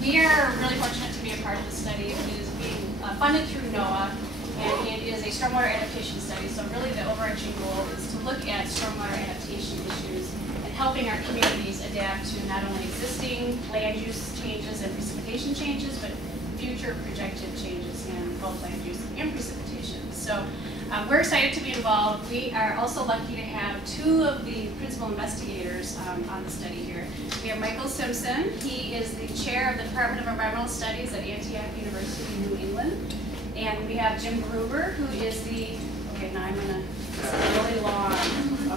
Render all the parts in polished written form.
We are really fortunate to be a part of the study. It is being funded through NOAA, and it is a stormwater adaptation study. So really the overarching goal is to look at stormwater adaptation issues and helping our communities adapt to not only existing land use changes and precipitation changes, but future projected changes in both land use and precipitation. So we're excited to be involved. We are also lucky to have two of the principal investigators on the study here. We have Michael Simpson. He is the chair of the Department of Environmental Studies at Antioch University in New England. And we have Jim Gruber, who is the, okay, now I'm gonna, this is really long.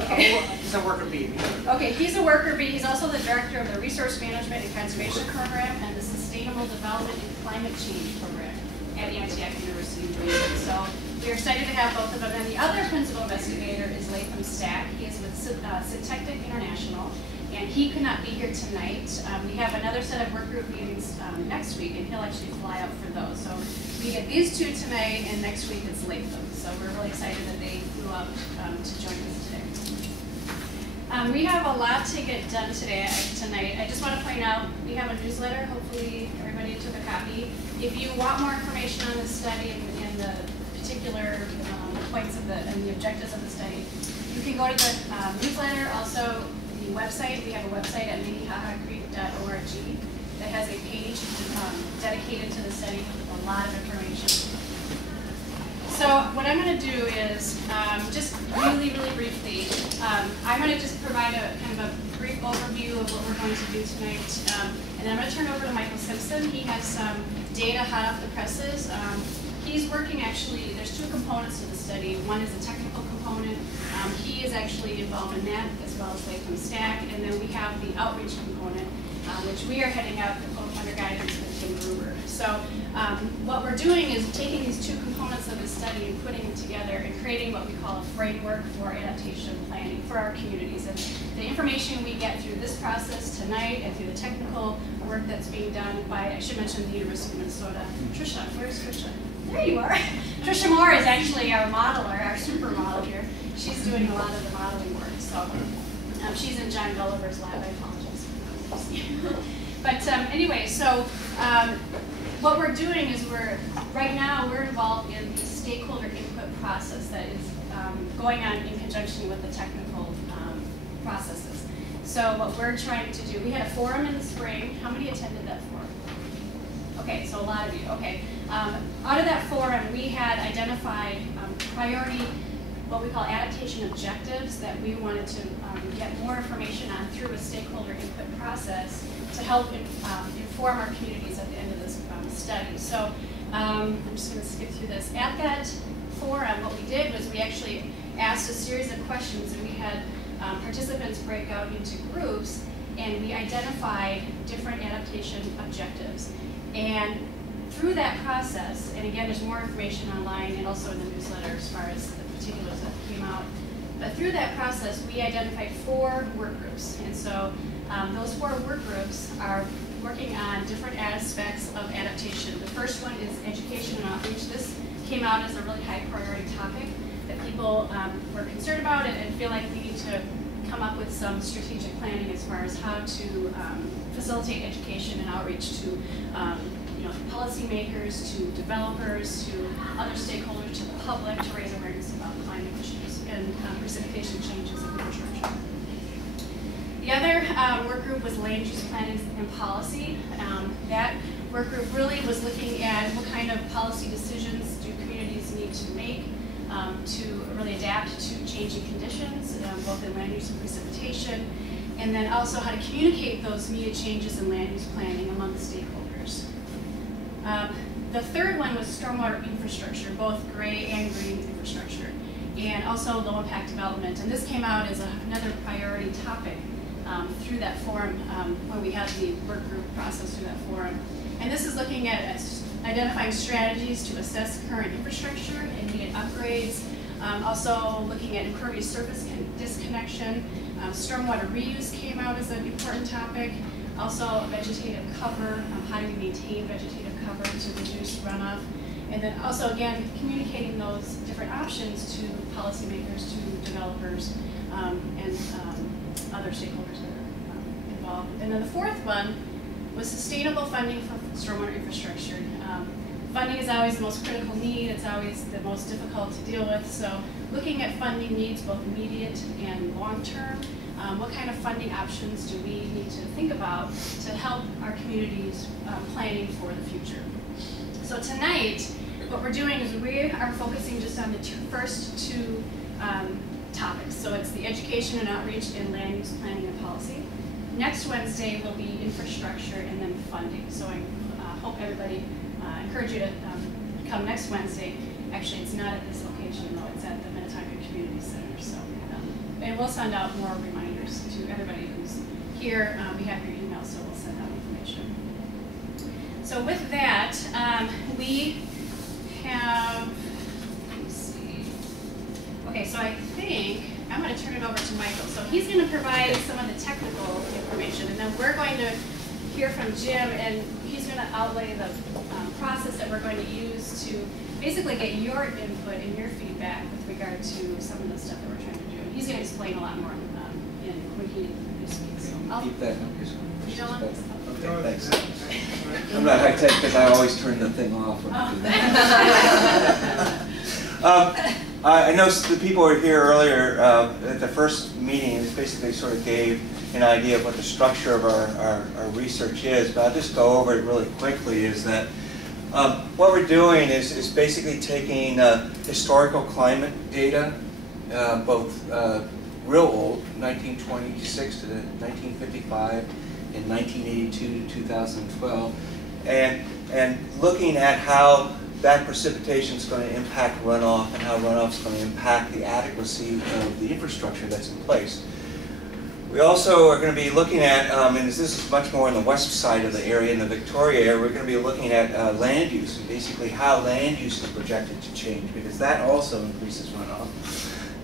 Okay. He's a worker bee. Okay, he's a worker bee. He's also the director of the Resource Management and Conservation Program and the Sustainable Development and Climate Change Program at Antioch University in New England. So we're excited to have both of them. And the other principal investigator is Latham Stack. He is with Syntectic International, and he could not be here tonight. We have another set of work group meetings next week, and he'll actually fly out for those. So we get these two tonight, and next week it's Latham. So we're really excited that they flew out to join us today. We have a lot to get done tonight. I just want to point out we have a newsletter. Hopefully everybody took a copy. If you want more information on this study and the particular points of and the objectives of the study, you can go to the newsletter. Also, the website. We have a website at minnehaha.org that has a page dedicated to the study with a lot of information. So what I'm going to do is just really briefly, I'm going to just provide a kind of a brief overview of what we're going to do tonight, and then I'm going to turn over to Michael Simpson. He has some data hot off the presses. He's working actually, there's two components to the study. One is a technical component. He is actually involved in that, as well as Latham Stack, and then we have the outreach component, which we are heading up under guidance with Jim Gruber. So what we're doing is taking these two components of the study and putting them together and creating what we call a framework for adaptation planning for our communities. And the information we get through this process tonight and through the technical work that's being done by, I should mention, the University of Minnesota. Trisha, where's Trisha? There you are. Trisha Moore is actually our modeler, our supermodel here. She's doing a lot of the modeling work. So she's in John Gulliver's lab. I apologize. But anyway, so what we're doing is right now we're involved in the stakeholder input process that is going on in conjunction with the technical processes. So what we're trying to do, we had a forum in the spring. How many attended that forum? Okay, so a lot of you. Okay. Out of that forum, we had identified priority, what we call adaptation objectives that we wanted to get more information on through a stakeholder input process to help inform our communities at the end of this study. So I'm just going to skip through this. At that forum, what we did was we actually asked a series of questions, and we had participants break out into groups, and we identified different adaptation objectives. And through that process, and again, there's more information online and also in the newsletter as far as the particulars that came out. But through that process, we identified 4 work groups. And so those 4 work groups are working on different aspects of adaptation. The first one is education and outreach. This came out as a really high priority topic that people were concerned about and feel like we need to come up with some strategic planning as far as how to facilitate education and outreach to policymakers, to developers, to other stakeholders, to the public, to raise awareness about climate issues and precipitation changes in infrastructure. The other work group was land use planning and policy. That work group really was looking at what kind of policy decisions do communities need to make to really adapt to changing conditions, both in land use and precipitation, and then also how to communicate those needed changes in land use planning among the stakeholders. The third one was stormwater infrastructure, both gray and green infrastructure, and also low impact development. And this came out as another priority topic through that forum when we had the work group process through that forum. And this is looking at identifying strategies to assess current infrastructure and needed upgrades, also looking at impervious surface disconnection. Stormwater reuse came out as an important topic. Also vegetative cover, how do we maintain vegetative cover to reduce runoff? And then also, again, communicating those different options to policymakers, to developers, and other stakeholders that are involved. And then the fourth one with sustainable funding for stormwater infrastructure. Funding is always the most critical need. It's always the most difficult to deal with. So looking at funding needs, both immediate and long-term, what kind of funding options do we need to think about to help our communities planning for the future? So tonight, what we're doing is we are focusing just on the first two topics. So it's the education and outreach and land use planning and policy. Next Wednesday will be infrastructure and then funding. So I hope everybody, encourage you to come next Wednesday. Actually, it's not at this location though, it's at the Minnetonka Community Center. So, and we'll send out more reminders to everybody who's here. We have your email, so we'll send out information. So with that, we have, let me see. Okay, so I think I'm going to turn it over to Michael. So he's going to provide some of the technical information, and then we're going to hear from Jim, and he's going to outlay the process that we're going to use to basically get your input and your feedback with regard to some of the stuff that we're trying to do. And he's going to explain a lot more when he speaks. So keep that. You don't want this? Okay, thanks. I'm not high tech because I always turn the thing off. I know the people who were here earlier at the first meeting. It basically sort of gave an idea of what the structure of our research is, but I'll just go over it really quickly. Is that what we're doing is basically taking historical climate data, both real old, 1926 to 1955, and 1982 to 2012, and looking at how that precipitation is going to impact runoff and how runoff is going to impact the adequacy of the infrastructure that's in place. We also are going to be looking at, and this is much more on the west side of the area, in the Victoria area, we're going to be looking at land use, and basically how land use is projected to change, because that also increases runoff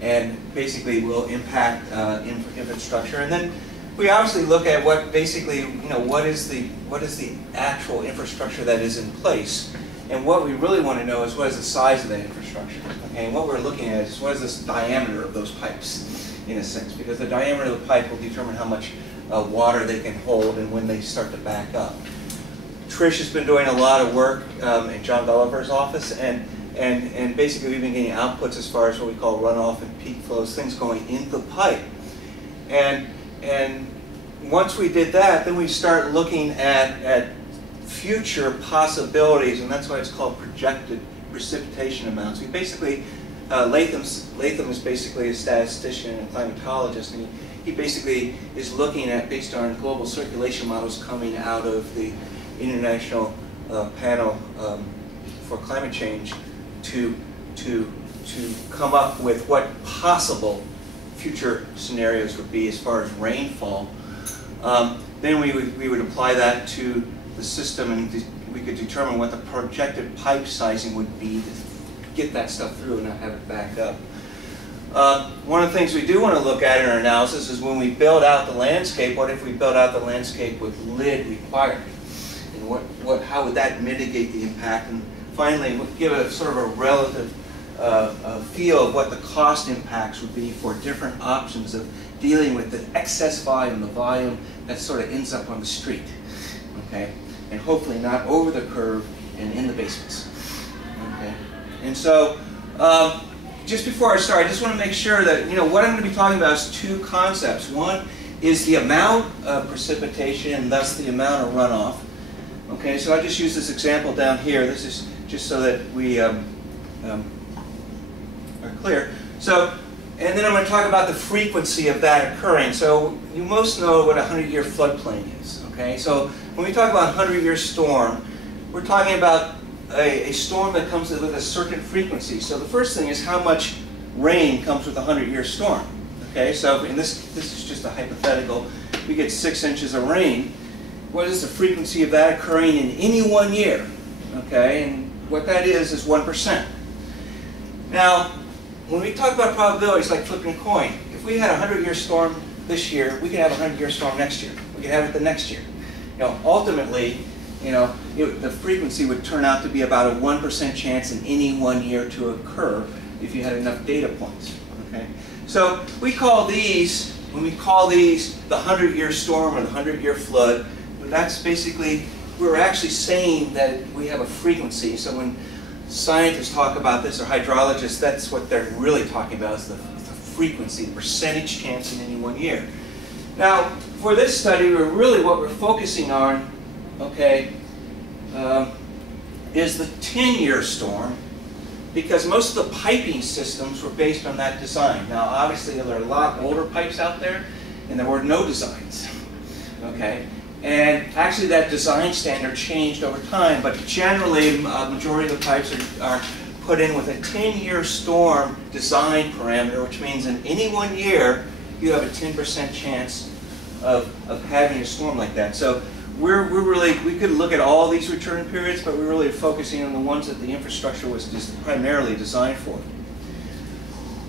and basically will impact infrastructure. And then we obviously look at what basically, what is the actual infrastructure that is in place. And what we really want to know is what is the size of that infrastructure. Okay? And what we're looking at is what is this diameter of those pipes, in a sense, because the diameter of the pipe will determine how much water they can hold and when they start to back up. Trish has been doing a lot of work in John Gulliver's office, and basically we've been getting outputs as far as what we call runoff and peak flows, things going into the pipe. And once we did that, then we start looking at future possibilities, and that's why it's called projected precipitation amounts. We basically, Latham is basically a statistician and climatologist, and he basically is looking at, based on global circulation models coming out of the International Panel for Climate Change, to come up with what possible future scenarios would be as far as rainfall. Then we would apply that to the system, and we could determine what the projected pipe sizing would be to get that stuff through and not have it back up. One of the things we do want to look at in our analysis is when we build out the landscape, what if we build out the landscape with lid required? And how would that mitigate the impact? And finally, we'll give a sort of a relative feel of what the cost impacts would be for different options of dealing with the excess volume, the volume that sort of ends up on the street. Okay? And hopefully not over the curb and in the basements. Okay? And so, just before I start, I just want to make sure that, what I'm going to be talking about is two concepts. One is the amount of precipitation, and thus the amount of runoff. Okay, so I just use this example down here. This is just so that we are clear. So, and then I'm going to talk about the frequency of that occurring. So you most know what a 100-year floodplain is. Okay, so when we talk about a 100-year storm, we're talking about a storm that comes with a certain frequency. So the first thing is how much rain comes with a 100-year storm. Okay, so in this is just a hypothetical. We get 6 inches of rain. What is the frequency of that occurring in any one year? Okay, and what that is 1%. Now, when we talk about probabilities like flipping a coin, if we had a 100-year storm this year, we could have a 100-year storm next year. We could have it the next year. Ultimately, the frequency would turn out to be about a 1% chance in any one year to occur if you had enough data points. Okay, so we call these, when we call these the 100-year storm or the 100-year flood, we that's basically, we're actually saying that we have a frequency. So when scientists talk about this, or hydrologists, that's what they're really talking about, is the frequency, the percentage chance in any one year. Now, for this study, what we're focusing on, okay, is the 10-year storm, because most of the piping systems were based on that design. Now, obviously, there are a lot older pipes out there, and there were no designs, okay? And actually, that design standard changed over time, but generally, a majority of the pipes are put in with a 10-year storm design parameter, which means in any one year, you have a 10% chance of having a storm like that. So we could look at all these return periods, but we're really focusing on the ones that the infrastructure was primarily designed for.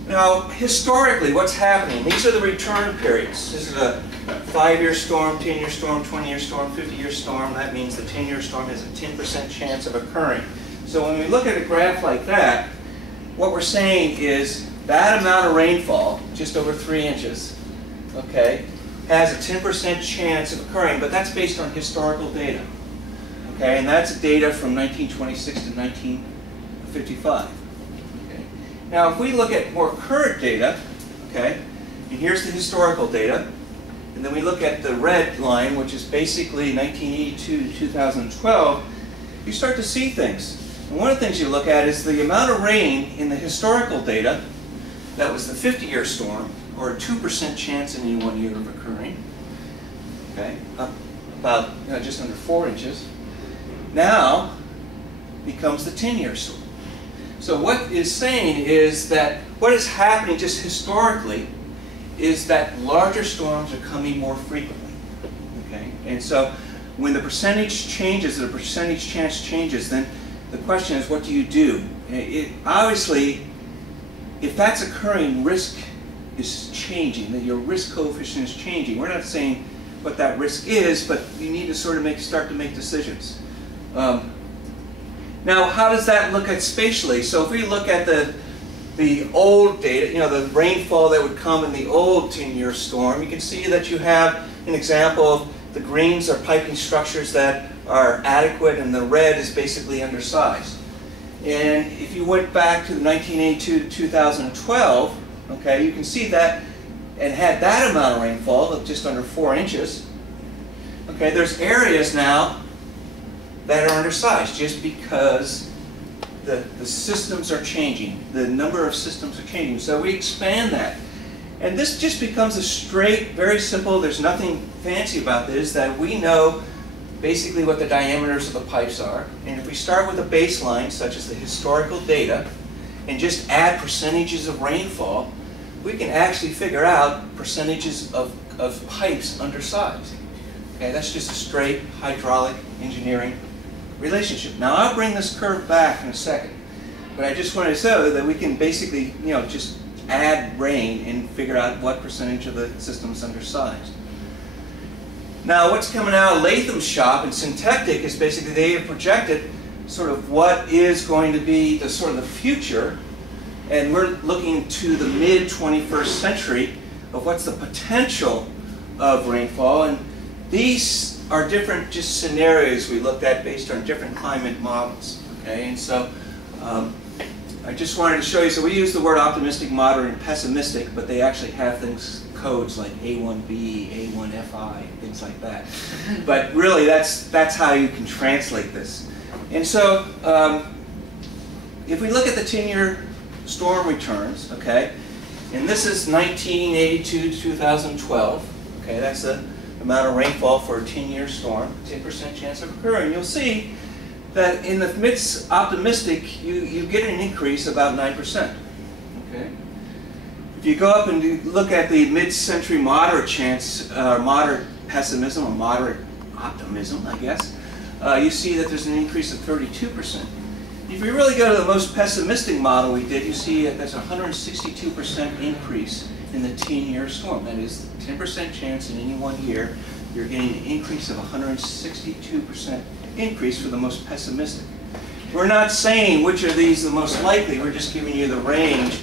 Now, historically, what's happening? These are the return periods. This is a 5-year storm, 10-year storm, 20-year storm, 50-year storm. That means the 10-year storm has a 10% chance of occurring. So when we look at a graph like that, what we're saying is that amount of rainfall, just over 3 inches, okay, has a 10% chance of occurring, but that's based on historical data. Okay, and that's data from 1926 to 1955. Okay. Now, if we look at more current data, okay, and here's the historical data, and then we look at the red line, which is basically 1982 to 2012, you start to see things. And one of the things you look at is the amount of rain in the historical data. That was the 50-year storm, or a 2% chance in any one year of occurring. Okay, up about just under 4 inches. Now becomes the 10-year storm. So what is saying is that what is happening just historically is that larger storms are coming more frequently. Okay, and so when the percentage changes, the percentage chance changes, then the question is, what do you do? Obviously, if that's occurring, risk is changing, that your risk coefficient is changing. We're not saying what that risk is, but you need to sort of start to make decisions. Now, how does that look at spatially? So if we look at the old data, the rainfall that would come in the old 10-year storm, you can see that you have an example of the greens are piping structures that are adequate, and the red is basically undersized. And if you went back to 1982 to 2012, okay, you can see that and had that amount of rainfall of just under 4 inches. Okay, there's areas now that are undersized just because the systems are changing. The number of systems are changing. So we expand that. And this just becomes a straight, very simple, there's nothing fancy about this, that we know basically what the diameters of the pipes are. And if we start with a baseline, such as the historical data, and just add percentages of rainfall, we can actually figure out percentages of pipes undersized. Okay, that's just a straight hydraulic engineering relationship. Now, I'll bring this curve back in a second, but I just wanted to show that we can basically, just add rain and figure out what percentage of the system is undersized. Now, what's coming out of Latham's shop and Syntectic is basically they have projected sort of what is going to be the sort of the future, and we're looking to the mid-21st century of what's the potential of rainfall, and these are different just scenarios we looked at based on different climate models. Okay, and so I just wanted to show you. So we use the word optimistic, moderate, and pessimistic, but they actually have codes like A1B, A1FI, things like that. But really, that's how you can translate this. And so, if we look at the 10-year storm returns, okay, and this is 1982 to 2012. Okay, that's the amount of rainfall for a 10-year storm, 10% chance of occurring. You'll see that in the midst optimistic, you get an increase about 9%. Okay. If you go up and you look at the mid-century moderate chance, moderate pessimism or moderate optimism, I guess, you see that there's an increase of 32%. If you really go to the most pessimistic model we did, you see that there's a 162% increase in the 10-year storm. That is 10% chance in any one year, you're getting an increase of 162% increase for the most pessimistic. We're not saying which of these is the most likely, we're just giving you the range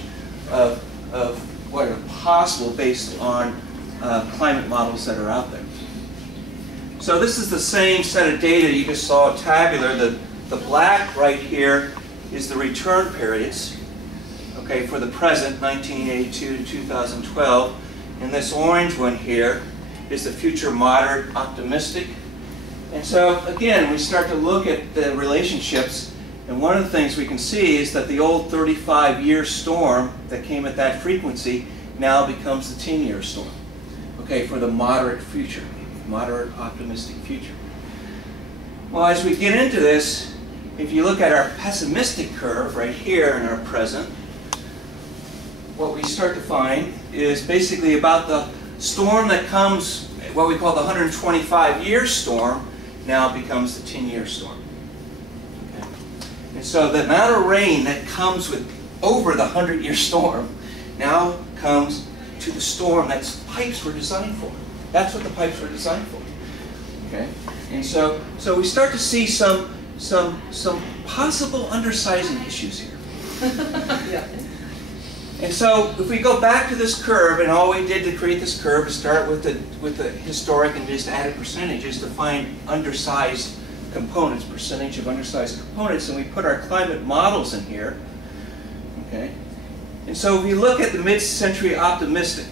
of what are possible based on climate models that are out there. So this is the same set of data you just saw tabular. The black right here is the return periods, okay, for the present, 1982 to 2012. And this orange one here is the future moderate optimistic. And so again, we start to look at the relationships, and one of the things we can see is that the old 35-year storm that came at that frequency now becomes the 10-year storm, okay, for the moderate future, moderate optimistic future. Well, as we get into this, if you look at our pessimistic curve right here in our present, what we start to find is basically about the storm that comes, what we call the 125-year storm, now becomes the 10-year storm. Okay. And so the amount of rain that comes with over the 100-year storm now comes to the storm that pipes were designed for. That's what the pipes were designed for. Okay. And so we start to see some possible undersizing issues here. Yeah. And so if we go back to this curve, and all we did to create this curve is start with the historic and just added percentages to find undersized components, percentage of undersized components, and we put our climate models in here. Okay. And so if you look at the mid-century optimistic,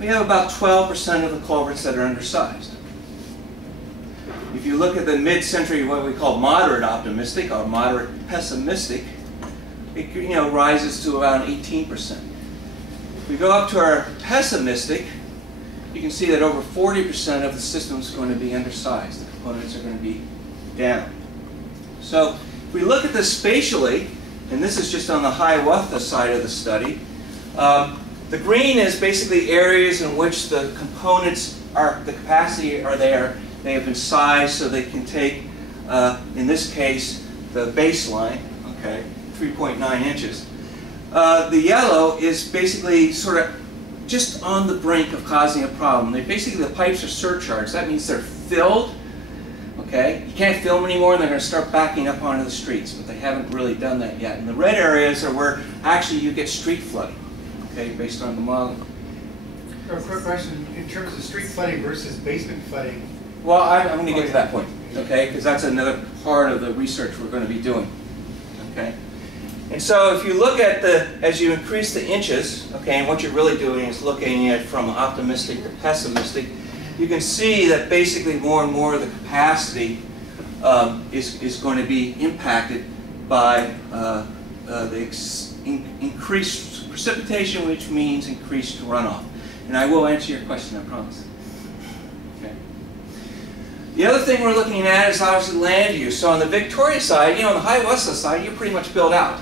we have about 12% of the culverts that are undersized. If you look at the mid-century, what we call moderate optimistic or moderate pessimistic, it rises to around 18%. If we go up to our pessimistic, you can see that over 40% of the system is going to be undersized. The components are going to be down. So if we look at this spatially, and this is just on the Hiawatha side of the study, the green is basically areas in which the components are, the capacity are there. They have been sized so they can take, in this case, the baseline, okay, 3.9 inches. The yellow is basically sort of just on the brink of causing a problem. Basically, the pipes are surcharged. That means they're filled. Okay, you can't fill them anymore, and they're going to start backing up onto the streets, but they haven't really done that yet. And the red areas are where actually you get street flooding, okay, based on the modeling. A quick question, in terms of street flooding versus basement flooding. Well, I'm going to get to that point, okay, because that's another part of the research we're going to be doing, okay. And so if you look at as you increase the inches, okay, and what you're really doing is looking at from optimistic to pessimistic, you can see that basically more and more of the capacity is going to be impacted by the increased precipitation, which means increased runoff. And I will answer your question, I promise. Okay. The other thing we're looking at is obviously land use. So on the Victoria side, on the Hiawatha side, you're pretty much built out.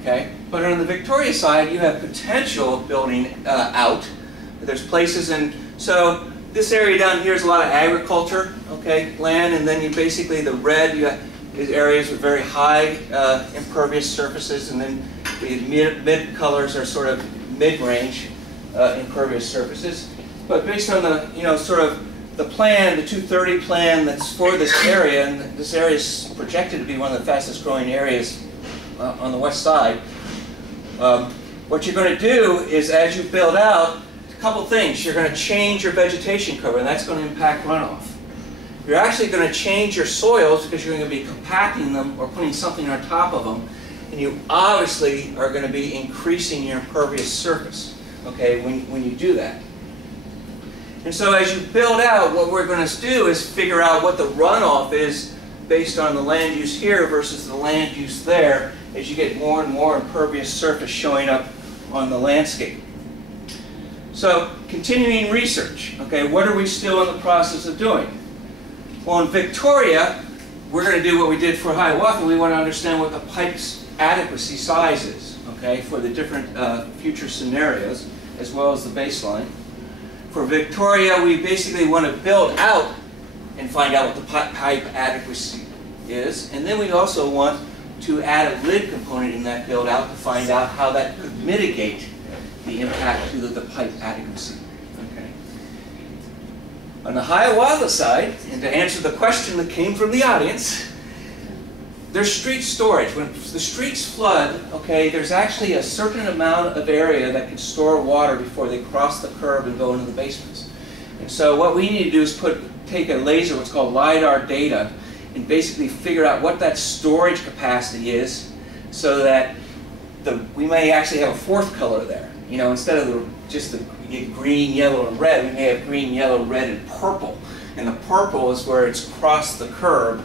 Okay? But on the Victoria side, you have potential of building out. There's places, and so this area down here is a lot of agriculture, okay, land, and then you basically, the red, you have areas with very high impervious surfaces, and then the mid colors are sort of mid-range impervious surfaces. But based on the, sort of the plan, the 230 plan that's for this area, and this area is projected to be one of the fastest growing areas on the west side, what you're going to do is as you build out, a couple things. You're going to change your vegetation cover, and that's going to impact runoff. You're actually going to change your soils because you're going to be compacting them or putting something on top of them, and you obviously are going to be increasing your impervious surface, okay, when you do that. And so as you build out, what we're going to do is figure out what the runoff is based on the land use here versus the land use there as you get more and more impervious surface showing up on the landscape. So continuing research, okay, what are we still in the process of doing? Well, in Victoria, we're going to do what we did for Hiawatha. We want to understand what the pipe's adequacy size is, okay, for the different future scenarios, as well as the baseline. For Victoria, we basically want to build out and find out what the pipe adequacy is. And then we also want to add a lid component in that build out to find out how that could mitigate the impact to the pipe adequacy. Okay. On the Hiawatha side, and to answer the question that came from the audience, there's street storage. When the streets flood, okay, there's actually a certain amount of area that can store water before they cross the curb and go into the basements. And so what we need to do is put take a laser, what's called LiDAR data, and basically figure out what that storage capacity is, so that we may actually have a fourth color there. You know, instead of just the green, yellow, and red, we may have green, yellow, red, and purple. And the purple is where it's crossed the curb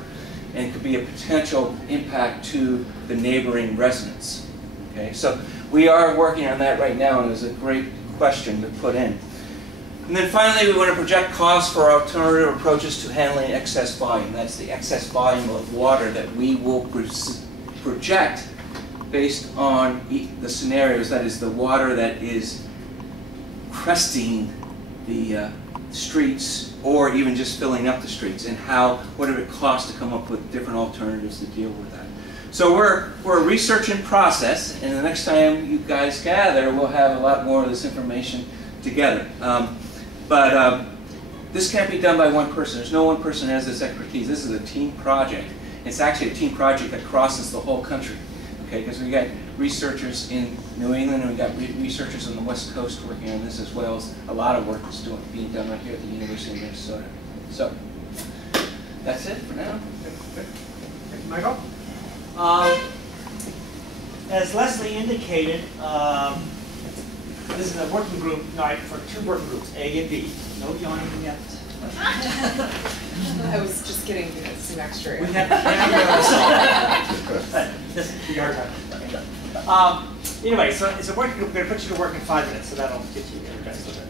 and could be a potential impact to the neighboring residents. Okay, so we are working on that right now, and it's a great question to put in. And then finally, we want to project costs for alternative approaches to handling excess volume. That's the excess volume of water that we will project based on the scenarios. That is the water that is cresting the streets, or even just filling up the streets, and what it would cost to come up with different alternatives to deal with that. So we're a research in process, and the next time you guys gather, we'll have a lot more of this information together. This can't be done by one person. There's no one person who has this expertise. This is a team project. It's actually a team project that crosses the whole country. Okay, because we got researchers in New England, and we got researchers on the West Coast working on this, as well as a lot of work that's being done right here at the University of Minnesota. So that's it for now. Thank you, Michael. As Leslie indicated, this is a working group night for two working groups, A and B. No yawning yet. I was just getting some extra. We have cameras. This is the art time. Anyway, so it's a working group. We're going to put you to work in 5 minutes, so that'll get you energized a little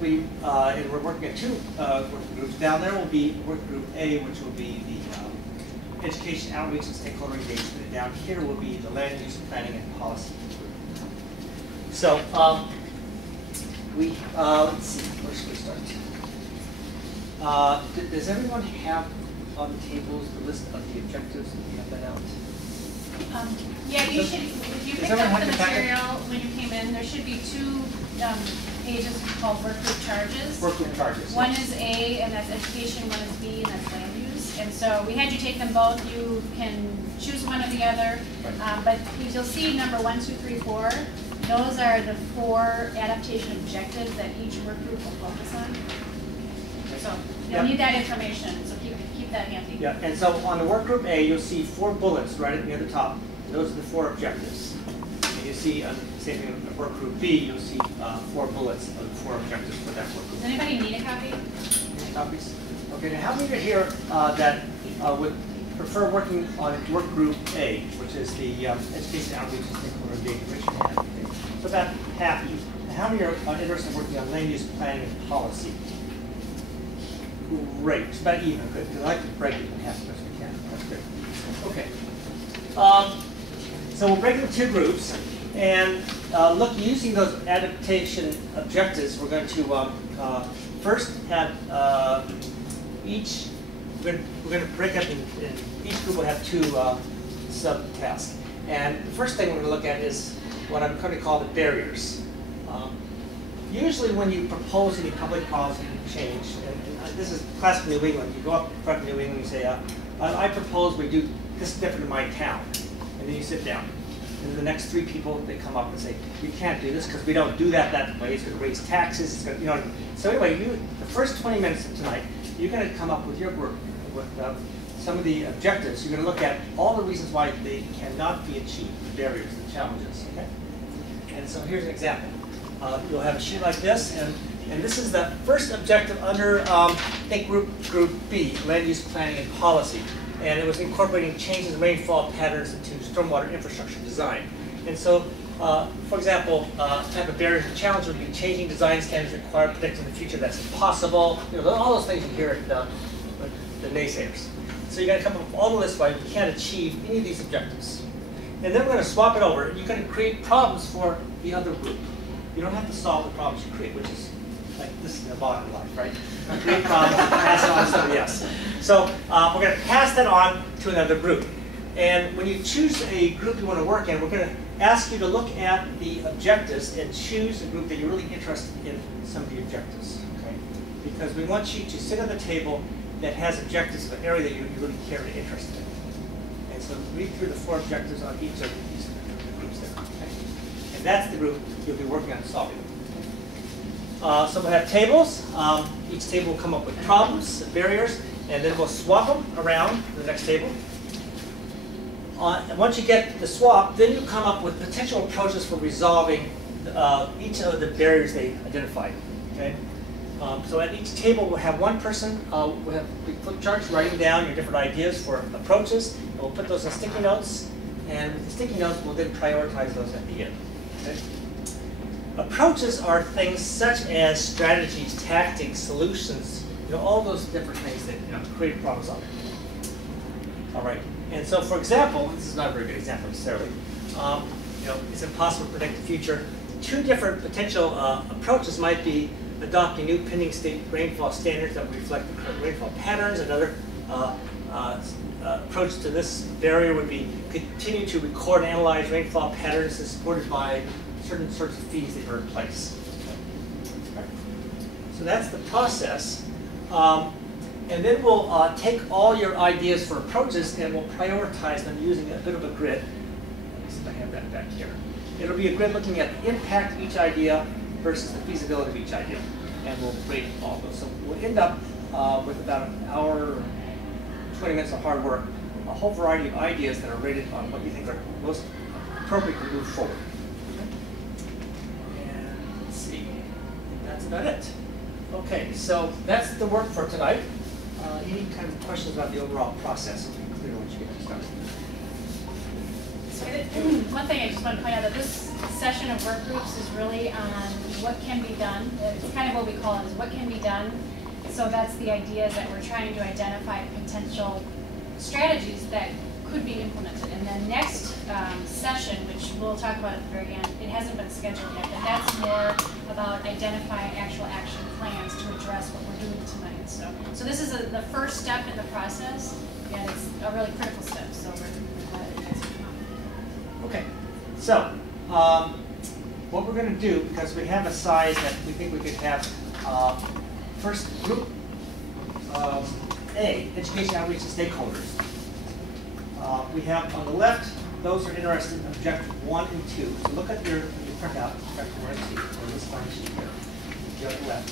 bit. And we're working at two working groups. Down there will be working group A, which will be the education, outreach, and stakeholder engagement. And down here will be the land use planning and policy group. So let's see, where should we start? Does everyone have on the tables the list of the objectives that we have that out? Yeah, you should, if you picked up the material when you came in, there should be 2 pages called work group charges. Work group charges. One is A, and that's education, one is B, and that's land use. And so we had you take them both. You can choose one or the other. Right. But you'll see number 1, 2, 3, 4. Those are the 4 adaptation objectives that each work group will focus on. So you'll need that information, so keep that handy. Yeah, and so on the work group A, you'll see 4 bullets right near the top. Those are the 4 objectives. And you see, same thing in work group B, you'll see 4 bullets of the 4 objectives for that work group. Does anybody need a copy? Any copies? Okay, now how many are here that would prefer working on work group A, which is the education, outreach, and stakeholder engagement? Raise your hand. Okay. So about half of you. How many are interested in working on land use planning and policy? Great, it's about even, good, because I like to break it in half as best we can. That's good. Okay. So we'll break it into 2 groups, and look, using those adaptation objectives, we're going to first have we're going to break up in each group will have 2 sub-tasks. And the first thing we're going to look at is what I'm going to call the barriers. Usually when you propose any public policy change, and this is classic New England, you go up in front of New England and you say, I propose we do this different in my town. And then you sit down. And the next 3 people, they come up and say, you can't do this because we don't do that way. It's going to raise taxes. It's going to, you know. So anyway, the first 20 minutes of tonight, you're going to come up with your group with some of the objectives. You're going to look at all the reasons why they cannot be achieved, the barriers, the challenges. Okay? And so here's an example. You'll have a sheet like this, and this is the first objective under, I think, group B, land use planning and policy. And it was incorporating changes in rainfall patterns into stormwater infrastructure design. And so, for example, type of barriers and challenge would be changing design standards required, predicting the future that's impossible. You know, all those things you hear at the naysayers. So you got to come up with all the lists why you can't achieve any of these objectives. And then we're going to swap it over, and you're going to create problems for the other group. You don't have to solve the problems you create, which is like this is the bottom line, right? Create problems and pass it on to somebody else. So we're going to pass that on to another group. And when you choose a group you want to work in, we're going to ask you to look at the objectives and choose a group that you're really interested in some of the objectives. Okay? Because we want you to sit at the table that has objectives of an area that you really care and interested in. And so read through the 4 objectives on each of these groups there. Okay? And that's the group you'll be working on solving. So we'll have tables. Each table will come up with problems, barriers, and then we'll swap them around to the next table. Once you get the swap, then you come up with potential approaches for resolving each of the barriers they identified. Okay? So at each table, we'll have one person, we'll have big flip charts writing down your different ideas for approaches, and we'll put those in sticky notes, and with the sticky notes, we'll then prioritize those at the end. Okay? Approaches are things such as strategies, tactics, solutions, all those different things that create problem solving. All right, and so for example, this is not a very good example necessarily. It's impossible to predict the future. Two different potential approaches might be adopting new pending state rainfall standards that reflect the current rainfall patterns. Another approach to this barrier would be continue to record and analyze rainfall patterns as supported by certain sorts of fees that are in place. Okay. So that's the process. And then we'll take all your ideas for approaches and we'll prioritize them using a bit of a grid. Let me see if I have that back here. It'll be a grid looking at the impact of each idea versus the feasibility of each idea. And we'll rate all of those. So we'll end up with about an hour, 20 minutes of hard work, a whole variety of ideas that are rated on what you think are most appropriate to move forward. Okay. And let's see, that's about it. Okay, so that's the work for tonight. Any kind of questions about the overall process? So we can clear what you get started. So one thing I just want to point out that this session of work groups is really on what can be done. It's kind of what we call it is what can be done. So that's the idea that we're trying to identify potential strategies that could be implemented. And then next session, which we'll talk about at the very end, it hasn't been scheduled yet, but that's more about identifying actual action plans to address what we're doing tonight. So this is the first step in the process, and it's a really critical step. So we're glad you guys have come. Okay, so what we're going to do, because we have a size that we think we could have, first group A, education, outreach, and stakeholders. We have on the left, those who are interested in objective 1 and 2. So look at your printout, objective 1 and 2, or this line sheet here, the other left.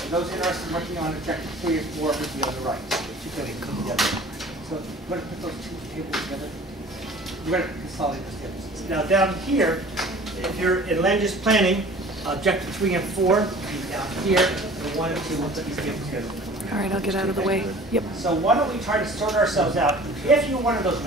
And those interested in working on objective 3 and 4 would be on the right. So the two tables come together. So we're going to put those two tables together. We're going to consolidate those tables. Now down here, if you're in land use planning, objective 3 and 4 would be down here, and 1 and 2 will put these tables together. All right, I'll get out of the way. Yep. So why don't we try to sort ourselves out? If you're one of those